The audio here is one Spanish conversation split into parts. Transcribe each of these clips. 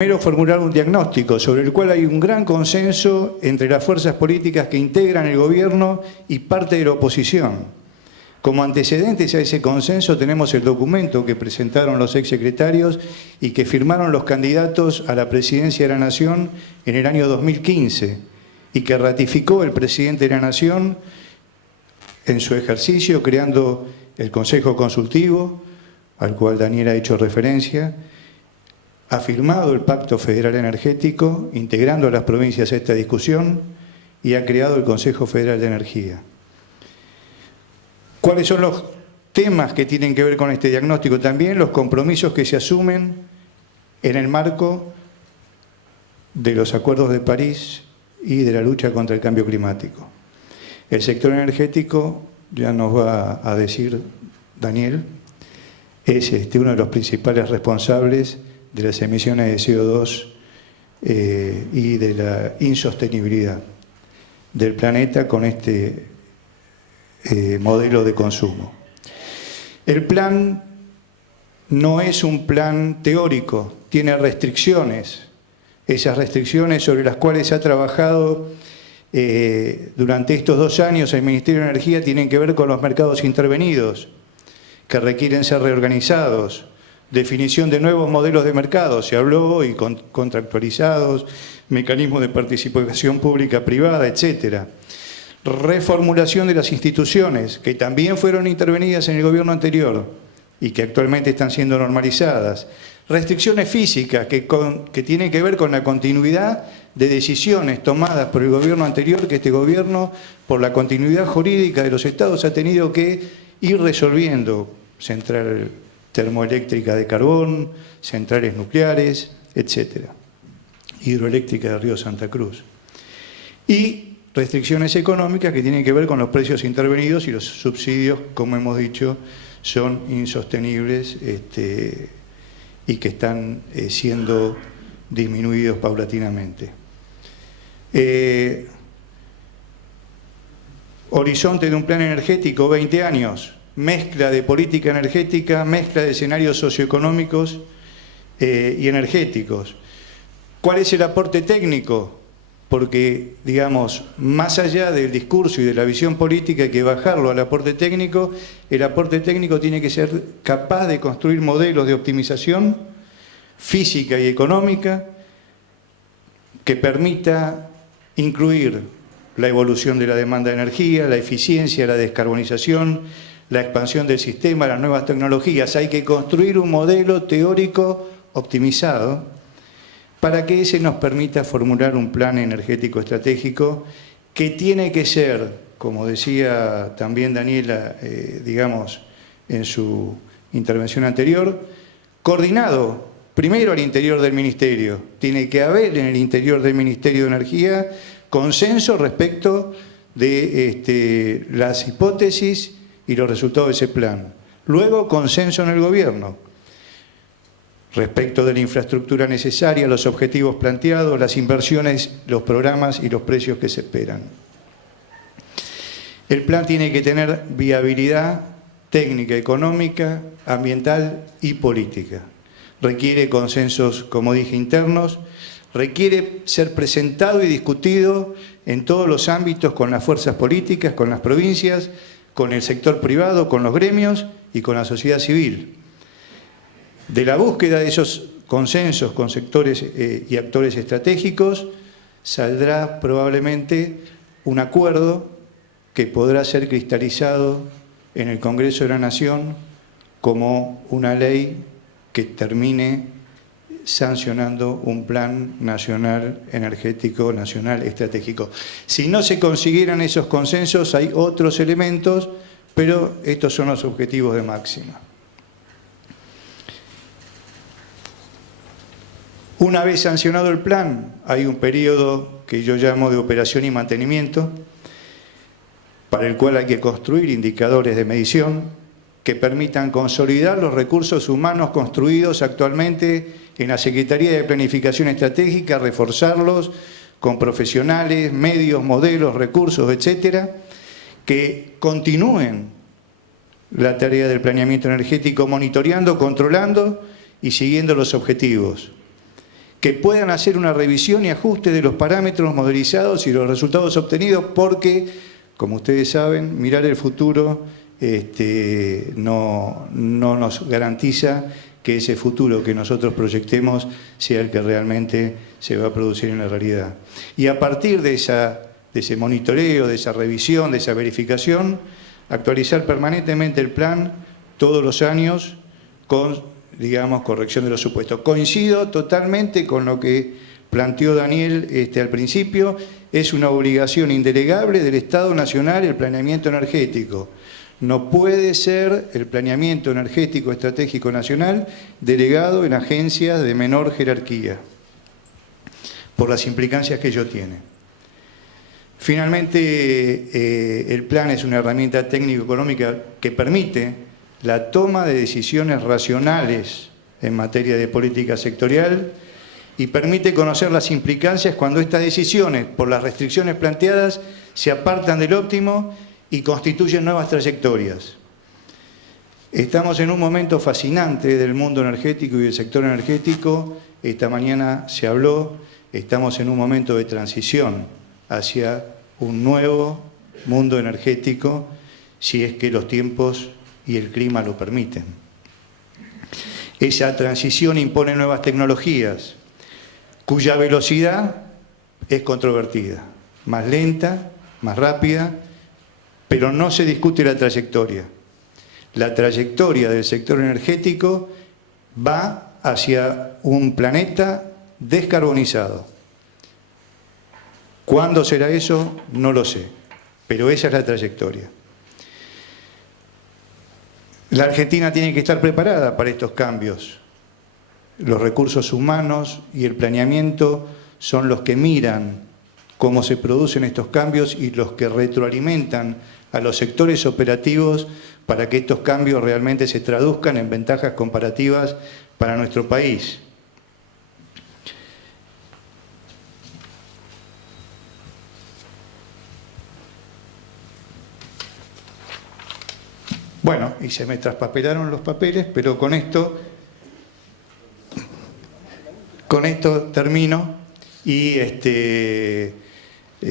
Primero, formular un diagnóstico sobre el cual hay un gran consenso entre las fuerzas políticas que integran el gobierno y parte de la oposición. Como antecedentes a ese consenso tenemos el documento que presentaron los exsecretarios y que firmaron los candidatos a la presidencia de la Nación en el año 2015 y que ratificó el presidente de la Nación en su ejercicio creando el Consejo Consultivo, al cual Daniel ha hecho referencia, ha firmado el Pacto Federal Energético, integrando a las provincias a esta discusión, y ha creado el Consejo Federal de Energía. ¿Cuáles son los temas que tienen que ver con este diagnóstico? También los compromisos que se asumen en el marco de los acuerdos de París y de la lucha contra el cambio climático. El sector energético, ya nos va a decir Daniel, es uno de los principales responsables de las emisiones de CO2 y de la insostenibilidad del planeta con este modelo de consumo. El plan no es un plan teórico, tiene restricciones. Esas restricciones sobre las cuales ha trabajado durante estos 2 años el Ministerio de Energía tienen que ver con los mercados intervenidos, que requieren ser reorganizados, definición de nuevos modelos de mercado, se habló, y contractualizados, mecanismos de participación pública-privada, etc. Reformulación de las instituciones, que también fueron intervenidas en el gobierno anterior y que actualmente están siendo normalizadas. Restricciones físicas que tienen que ver con la continuidad de decisiones tomadas por el gobierno anterior, que este gobierno, por la continuidad jurídica de los estados, ha tenido que ir resolviendo. Central termoeléctrica de carbón, centrales nucleares, etc. Hidroeléctrica de Río Santa Cruz. Y restricciones económicas que tienen que ver con los precios intervenidos, y los subsidios, como hemos dicho, son insostenibles y que están siendo disminuidos paulatinamente. Horizonte de un plan energético, 20 años. Mezcla de política energética, mezcla de escenarios socioeconómicos y energéticos. ¿Cuál es el aporte técnico? Porque, digamos, más allá del discurso y de la visión política hay que bajarlo al aporte técnico. El aporte técnico tiene que ser capaz de construir modelos de optimización física y económica que permita incluir la evolución de la demanda de energía, la eficiencia, la descarbonización, la expansión del sistema, las nuevas tecnologías. Hay que construir un modelo teórico optimizado para que ese nos permita formular un plan energético estratégico que tiene que ser, como decía también Daniela, digamos, en su intervención anterior, coordinado primero al interior del Ministerio. Tiene que haber en el interior del Ministerio de Energía consenso respecto de las hipótesis y los resultados de ese plan. Luego, consenso en el gobierno respecto de la infraestructura necesaria, los objetivos planteados, las inversiones, los programas y los precios que se esperan. El plan tiene que tener viabilidad técnica, económica, ambiental y política. Requiere consensos, como dije, internos, requiere ser presentado y discutido en todos los ámbitos con las fuerzas políticas, con las provincias, con el sector privado, con los gremios y con la sociedad civil. De la búsqueda de esos consensos con sectores y actores estratégicos saldrá probablemente un acuerdo que podrá ser cristalizado en el Congreso de la Nación como una ley que termine sancionando un plan nacional energético, nacional estratégico. Si no se consiguieran esos consensos, hay otros elementos, pero estos son los objetivos de máxima. Una vez sancionado el plan, hay un periodo que yo llamo de operación y mantenimiento, para el cual hay que construir indicadores de medición que permitan consolidar los recursos humanos construidos actualmente en la Secretaría de Planificación Estratégica, reforzarlos con profesionales, medios, modelos, recursos, etcétera, que continúen la tarea del planeamiento energético monitoreando, controlando y siguiendo los objetivos. que puedan hacer una revisión y ajuste de los parámetros modelizados y los resultados obtenidos, porque, como ustedes saben, mirar el futuro no nos garantiza que ese futuro que nosotros proyectemos sea el que realmente se va a producir en la realidad. Y a partir de ese monitoreo, de esa revisión, de esa verificación, actualizar permanentemente el plan todos los años con, digamos, corrección de los supuestos. Coincido totalmente con lo que planteó Daniel al principio, es una obligación indelegable del Estado Nacional el planeamiento energético. No puede ser el planeamiento energético estratégico nacional delegado en agencias de menor jerarquía, por las implicancias que ello tiene. Finalmente, el plan es una herramienta técnico-económica que permite la toma de decisiones racionales en materia de política sectorial y permite conocer las implicancias cuando estas decisiones, por las restricciones planteadas, se apartan del óptimo y constituyen nuevas trayectorias. Estamos en un momento fascinante del mundo energético y del sector energético. Esta mañana se habló, estamos en un momento de transición hacia un nuevo mundo energético, si es que los tiempos y el clima lo permiten. Esa transición impone nuevas tecnologías, cuya velocidad es controvertida, más lenta, más rápida, pero no se discute la trayectoria. La trayectoria del sector energético va hacia un planeta descarbonizado. ¿Cuándo será eso? No lo sé, pero esa es la trayectoria. La Argentina tiene que estar preparada para estos cambios. Los recursos humanos y el planeamiento son los que miran cómo se producen estos cambios y los que retroalimentan a los sectores operativos para que estos cambios realmente se traduzcan en ventajas comparativas para nuestro país. Bueno, y se me traspapelaron los papeles, pero con esto termino y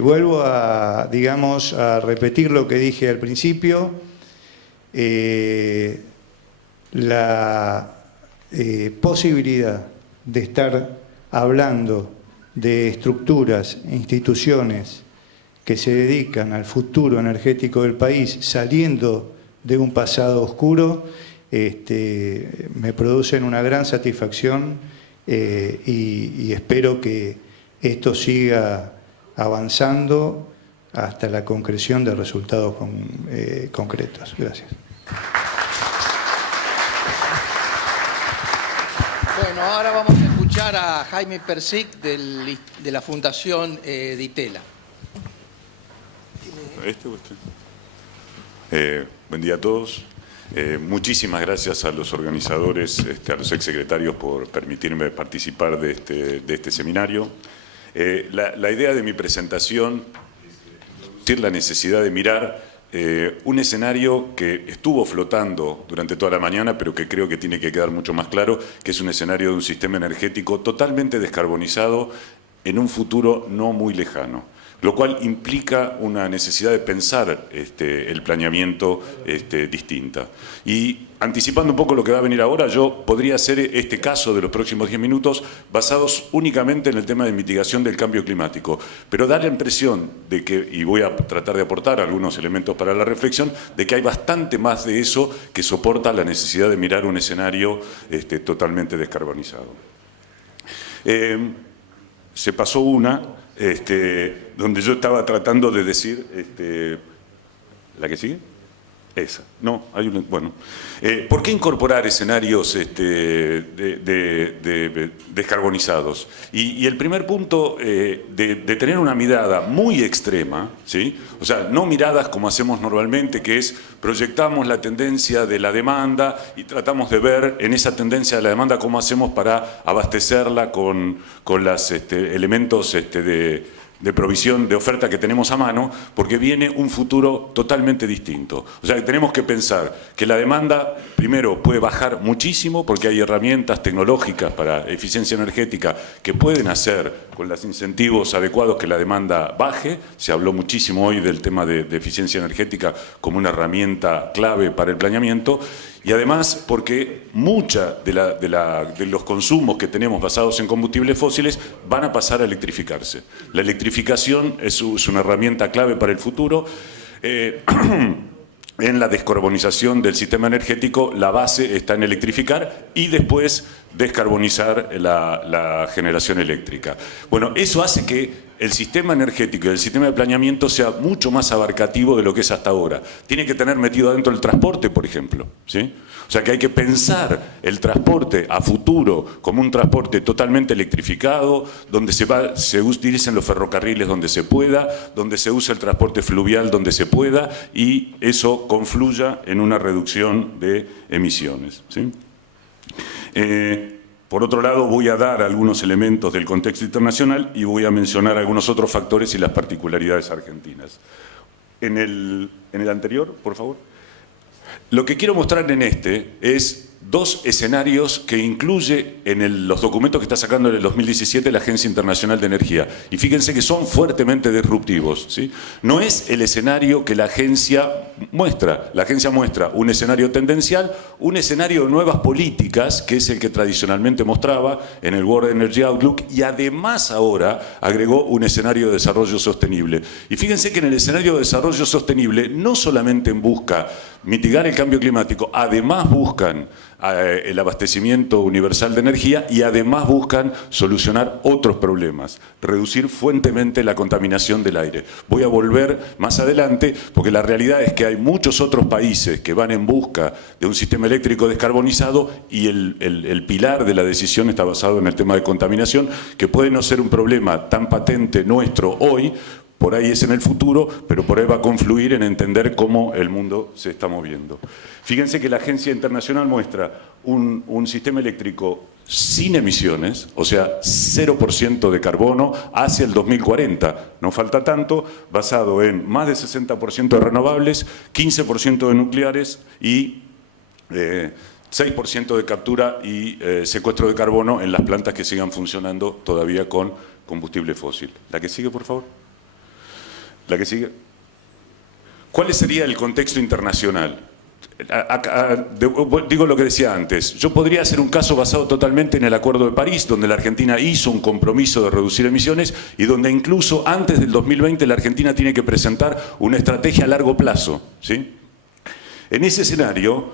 vuelvo a, digamos, a repetir lo que dije al principio. La posibilidad de estar hablando de estructuras, instituciones que se dedican al futuro energético del país, saliendo de un pasado oscuro, me producen una gran satisfacción y espero que esto siga avanzando hasta la concreción de resultados concretos. Gracias. Bueno, ahora vamos a escuchar a Jaime Persic de la Fundación Ditela. Buen día a todos. Muchísimas gracias a los organizadores, a los exsecretarios por permitirme participar de este seminario. La idea de mi presentación es la necesidad de mirar un escenario que estuvo flotando durante toda la mañana, pero que creo que tiene que quedar mucho más claro, que es un escenario de un sistema energético totalmente descarbonizado en un futuro no muy lejano, lo cual implica una necesidad de pensar el planeamiento distinta. Y anticipando un poco lo que va a venir ahora, yo podría hacer este caso de los próximos 10 minutos basados únicamente en el tema de mitigación del cambio climático, pero da la impresión de que, y voy a tratar de aportar algunos elementos para la reflexión, de que hay bastante más de eso que soporta la necesidad de mirar un escenario totalmente descarbonizado. Se pasó una donde yo estaba tratando de decir, ¿la que sigue? Esa. No, hay una, bueno. ¿Por qué incorporar escenarios descarbonizados? Y el primer punto, de tener una mirada muy extrema, ¿sí? O sea, no miradas como hacemos normalmente, que es proyectamos la tendencia de la demanda y tratamos de ver en esa tendencia de la demanda cómo hacemos para abastecerla con los elementos de provisión, de oferta que tenemos a mano, porque viene un futuro totalmente distinto. O sea, que tenemos que pensar que la demanda, primero, puede bajar muchísimo, porque hay herramientas tecnológicas para eficiencia energética que pueden hacer, con los incentivos adecuados, que la demanda baje. Se habló muchísimo hoy del tema de eficiencia energética como una herramienta clave para el planeamiento, y además porque mucha de los consumos que tenemos basados en combustibles fósiles van a pasar a electrificarse. La electrificación es una herramienta clave para el futuro. En la descarbonización del sistema energético, la base está en electrificar y después descarbonizar la generación eléctrica. Bueno, eso hace que el sistema energético y el sistema de planeamiento sea mucho más abarcativo de lo que es hasta ahora. Tiene que tener metido adentro el transporte, por ejemplo, ¿sí? O sea que hay que pensar el transporte a futuro como un transporte totalmente electrificado, donde se utilicen los ferrocarriles donde se pueda, donde se use el transporte fluvial donde se pueda, y eso confluya en una reducción de emisiones, ¿sí? Por otro lado, voy a dar algunos elementos del contexto internacional y voy a mencionar algunos otros factores y las particularidades argentinas. En el anterior, por favor. Lo que quiero mostrar en este es dos escenarios que incluye en los documentos que está sacando en el 2017 la Agencia Internacional de Energía. Y fíjense que son fuertemente disruptivos, ¿sí? No es el escenario que la agencia muestra. La agencia muestra un escenario tendencial, un escenario de nuevas políticas, que es el que tradicionalmente mostraba en el World Energy Outlook, y además ahora agregó un escenario de desarrollo sostenible. Y fíjense que en el escenario de desarrollo sostenible no solamente busca mitigar el cambio climático, además buscan el abastecimiento universal de energía y además buscan solucionar otros problemas, reducir fuertemente la contaminación del aire. Voy a volver más adelante porque la realidad es que hay muchos otros países que van en busca de un sistema eléctrico descarbonizado y el pilar de la decisión está basado en el tema de contaminación, que puede no ser un problema tan patente nuestro hoy, por ahí es en el futuro, pero por ahí va a confluir en entender cómo el mundo se está moviendo. Fíjense que la Agencia Internacional muestra un sistema eléctrico sin emisiones, o sea, 0% de carbono hacia el 2040. No falta tanto, basado en más de 60% de renovables, 15% de nucleares y 6% de captura y secuestro de carbono en las plantas que sigan funcionando todavía con combustible fósil. La que sigue, por favor. La que sigue. ¿Cuál sería el contexto internacional? Digo lo que decía antes. Yo podría hacer un caso basado totalmente en el Acuerdo de París, donde la Argentina hizo un compromiso de reducir emisiones y donde incluso antes del 2020 la Argentina tiene que presentar una estrategia a largo plazo, ¿sí? En ese escenario,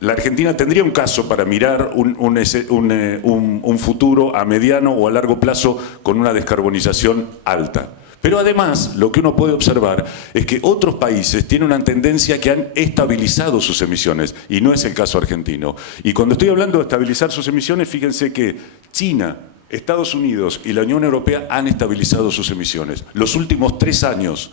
la Argentina tendría un caso para mirar un futuro a mediano o a largo plazo con una descarbonización alta. Pero además, lo que uno puede observar es que otros países tienen una tendencia que han estabilizado sus emisiones, y no es el caso argentino. Y cuando estoy hablando de estabilizar sus emisiones, fíjense que China, Estados Unidos y la Unión Europea han estabilizado sus emisiones. Los últimos 3 años,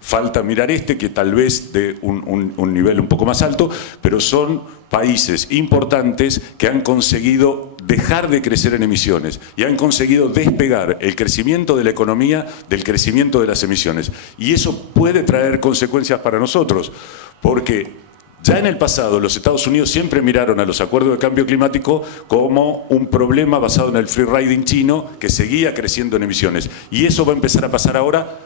falta mirar que tal vez de un nivel un poco más alto, pero son países importantes que han conseguido dejar de crecer en emisiones y han conseguido despegar el crecimiento de la economía del crecimiento de las emisiones. Y eso puede traer consecuencias para nosotros, porque ya en el pasado los Estados Unidos siempre miraron a los acuerdos de cambio climático como un problema basado en el free riding chino que seguía creciendo en emisiones. Y eso va a empezar a pasar ahora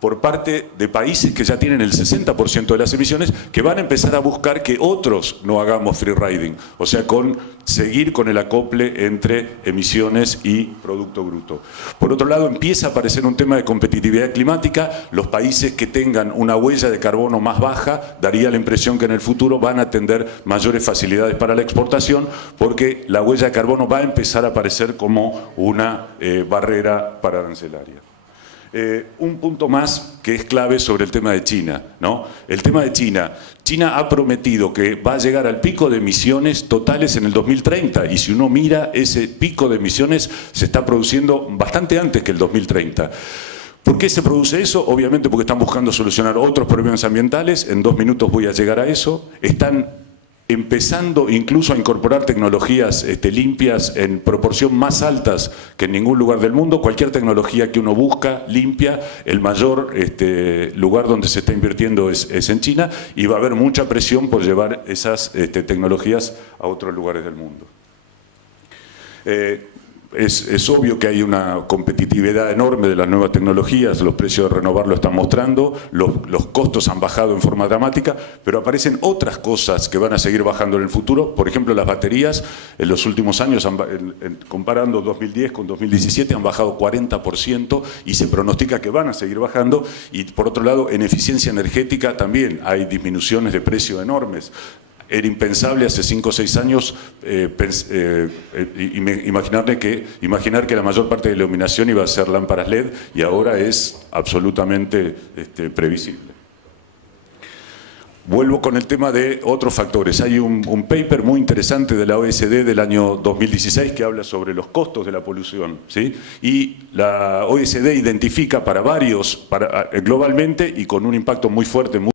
por parte de países que ya tienen el 60% de las emisiones, que van a empezar a buscar que otros no hagamos free riding, o sea, seguir con el acople entre emisiones y Producto Bruto. Por otro lado, empieza a aparecer un tema de competitividad climática. Los países que tengan una huella de carbono más baja, daría la impresión que en el futuro van a tener mayores facilidades para la exportación, porque la huella de carbono va a empezar a aparecer como una barrera para arancelaria. Un punto más que es clave sobre el tema de China, ¿no? El tema de China. China ha prometido que va a llegar al pico de emisiones totales en el 2030, y si uno mira ese pico de emisiones se está produciendo bastante antes que el 2030. ¿Por qué se produce eso? Obviamente porque están buscando solucionar otros problemas ambientales. En 2 minutos voy a llegar a eso. Están empezando incluso a incorporar tecnologías limpias en proporción más altas que en ningún lugar del mundo. Cualquier tecnología que uno busca limpia, el mayor lugar donde se está invirtiendo es en China, y va a haber mucha presión por llevar esas tecnologías a otros lugares del mundo. Es obvio que hay una competitividad enorme de las nuevas tecnologías, los precios de renovar lo están mostrando, los costos han bajado en forma dramática, pero aparecen otras cosas que van a seguir bajando en el futuro. Por ejemplo, las baterías en los últimos años, comparando 2010 con 2017, han bajado 40% y se pronostica que van a seguir bajando. Y por otro lado, en eficiencia energética también hay disminuciones de precio enormes. Era impensable hace 5 o 6 años imaginar que la mayor parte de la iluminación iba a ser lámparas LED, y ahora es absolutamente previsible. Vuelvo con el tema de otros factores. Hay un paper muy interesante de la OECD del año 2016 que habla sobre los costos de la polución, ¿sí? Y la OECD identifica globalmente y con un impacto muy fuerte,